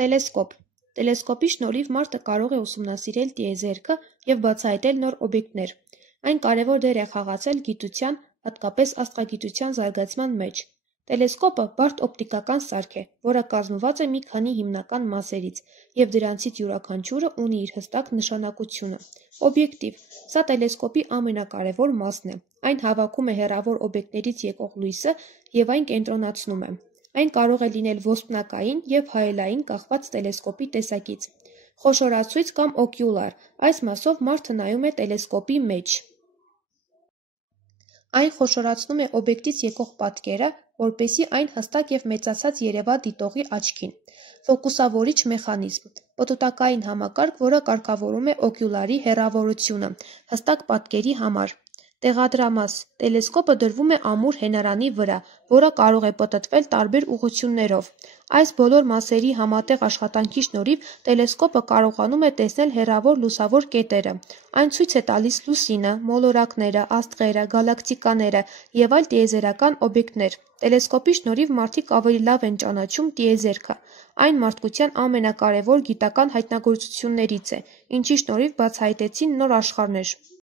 Տելեսկոպ։ Տելեսկոպի շնորհիվ մարդը կարող է ուսումնասիրել տիեզերքը և բացահայտել նոր օբյեկտներ։ Այն կարևոր դեր է խաղացել գիտության, հատկապես աստղագիտության զարգացման մեջ։ Տելեսկոպը բարդ օպտիկական սարք է, որը կազմված է մի քանի հիմնական մասերից, և դրանցից յուրաքանչյուրը ունի իր հստակ նշանակությունը։ Օբյեկտիվ։ Սա տելեսկոպի ամենակարևոր մասն է։ Այն հավաքում է հեռավոր օբյեկտներից եկող լույսը և այն կենտրոնացնում է։ Այն կարող է լինել ոսպնյակային և հայելային կախված տելեսկոպի տեսակից։ Խոշորացույց կամ օկյուլար։ Այս մասով մարդը նայում է տելեսկոպի մեջ։ Այն խոշորացնում է օբյեկտից եկող պատկերը, որպեսզի այն հստակ և մեծացած երևա դիտողի աչքին։ Ֆոկուսավորիչ մեխանիզմ։ Պտուտակային համակարգ, որը կարգավորում է օկյուլարի հեռավորությունը հստակ պատկերի համար։ Տեղադրամաս։ Տելեսկոպը դրվում է ամուր հենարանի վրա, որը կարող է պտտվել տարբեր ուղղություններով։ Այս բոլոր մասերի համատեղ աշխատանքի շնորհիվ տելեսկոպը կարողանում է տեսնել հեռավոր լուսավոր կետերը։ Այն ցույց է տալիս լուսինը, մոլորակները, աստղերը, գալակտիկաները և այլ տիեզերական օբյեկտներ։ Տելեսկոպի շնորհիվ մարդիկ ավելի լավ են ճանաչում տիեզերքը։ Այն մարդկության ամենակարևոր գիտական հայտնագործություններից է, ինչի շնորհիվ բացահայտեցին նոր աշխարհներ։